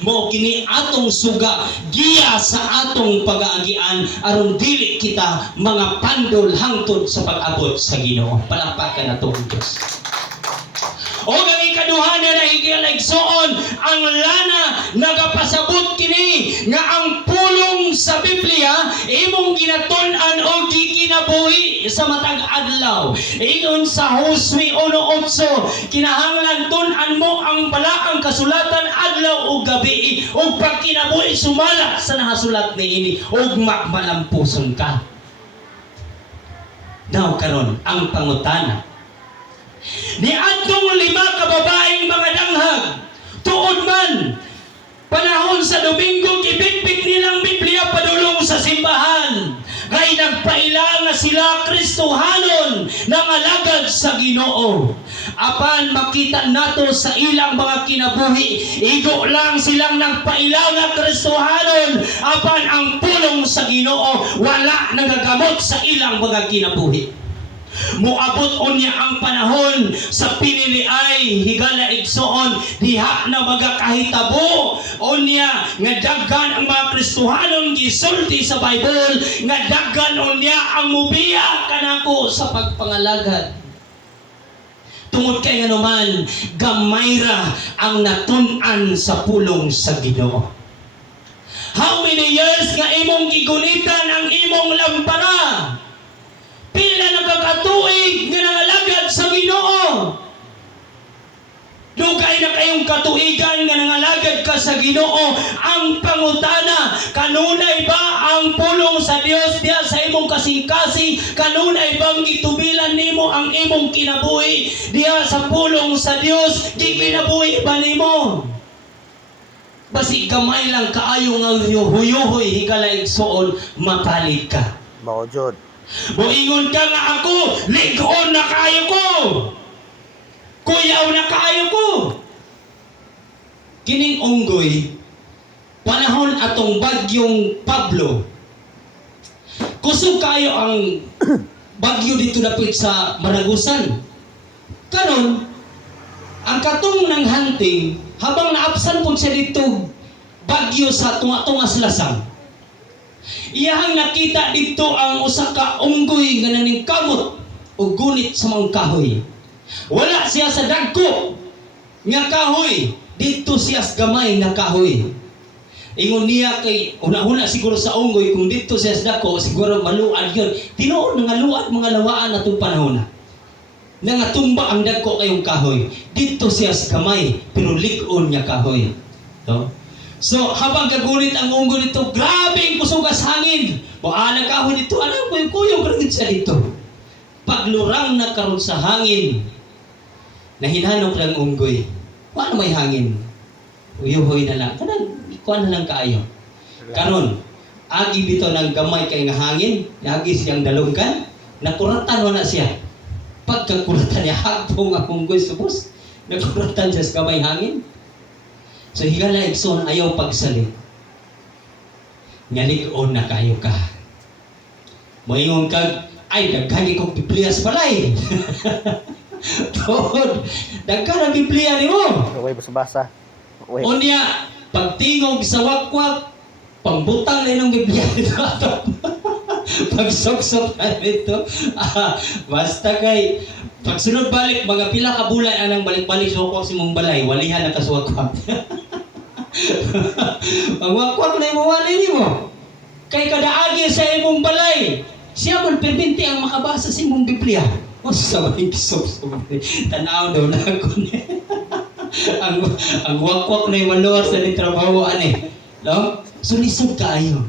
Mo kini atong suga giya sa atong pag-aagian aron dili kita mga pandol hangtod sa pag-abot sa Ginoo. Palakpakan nato ang Dios. O ang ikaduhana na higilaigsoon, ang lana nagapasabot kini nga ang pulong sa Biblia imong ginaton-an o gikinabuhi sa matag adlaw. Ingon sa Josue 1:8, kinahanglan tun-an mo ang balaang kasulatan adlaw o gabi ug pag kinabuhi sumala sa nahasulat niini ug malampuson ka. Now karon ang pangutana, ni adtong 5 ka babaeng mga danghag tuod man panahon sa Domingo gibitbit nilang Biblia padulong sa simbahan kay nagpaila nga sila Kristohanon nang alagad sa Ginoo. Apan makita nato sa ilang mga kinabuhi igo lang silang nagpaila nga Kristohanon apan ang pulong sa Ginoo wala nagagamot sa ilang mga kinabuhi. Muabot unya ang panahon sa piniliay higala igsoon diha na magakahitabo unya nga daghan ang mga Kristohanon gisulti sa Bible nga daghan unya ang mubiya kanako sa pagpangalagad. Tungod kay nganuman gamay ra ang natun-an sa pulong sa Ginoo. How many years nga imong gigunitan ang imong lampara? Pila nakakatuig nga nangalagad sa Ginoo. Dugay na kayong katuigan nga nangalagad ka sa Ginoo. Ang pangutana, kanunay ba ang pulong sa Dios diya sa imong kasing-kasing? Kanunay bang gitubilan nimo ang imong kinabuhi diya sa pulong sa Dios? Di kinabuhi ba nimo? Basi gamay lang kaayo nga huyuhoy higala igsoon mapalit ka. Mao jud. Moingon ka nga ako, ligon na kayo ko. Kuyaw na kayo ko. Kining unggoy, panahon atong bagyong Pablo. Kusog kayo ang bagyo dito dapit sa Maragusan. Karon, ang katong ng hunting, habang naapsan po siya dito, bagyo sa tunga-tunga Lasang. Iyahang nakita dito ang usa ka unggoy nga naning kamot o gunit sa mga kahoy. Wala siya sa dagko nga kahoy, dito siya sa gamay nga kahoy. Ingon niya kay una-una siguro sa unggoy kung dito siya sa dagko siguro maluad yun. Tinuod nga luad mga lawaan atong panahon na. Nga tumba ang dagko kayong kahoy. Dito siya sa gamay pero lig-on nga kahoy. No? So, habang gagunit ang unggoy nito, grabing kusugas hangin. Buala kahoy dito, alam ko yung kuyong karagit siya dito. Paglurang na karon sa hangin, nahinanok lang unggoy. Paano may hangin? Uyuhoy na lang. Kanang, ikuan na lang kaayo. Karon, agi dito ng gamay kay nga hangin, agi siyang dalunggan, nakuratan na siya. Pagkakuratan niya, hagpong ang unggoy subos, nakuratan siya sa gamay hangin. So higala igsoon ayaw pagsalit. Ngalig-on na kayo ka. Moingon kag, ay daghani kong Biblia sa balay. Tod, daghan ang Biblia nimo. Uy, basa-basa. Uy. Unya, pagtingog sa wakwak, pangbutang na ng Biblia dito. Pagsoksok na dito. Basta kay pagsunod balik, mga pila ka bulay anang balik-balik sa wakwak si mong balay, walihan na kaswakwak. Ang wakwak na imawali ni mo. Kay kadaagi sa imong balay, siya man perminti ang makabasa sa imong Biblia. O sa maling kisok-sok. Tanaw daw na ako niya. ang wakwak na imaluwas na ni trabaho, ane. No? So lisod kaayo.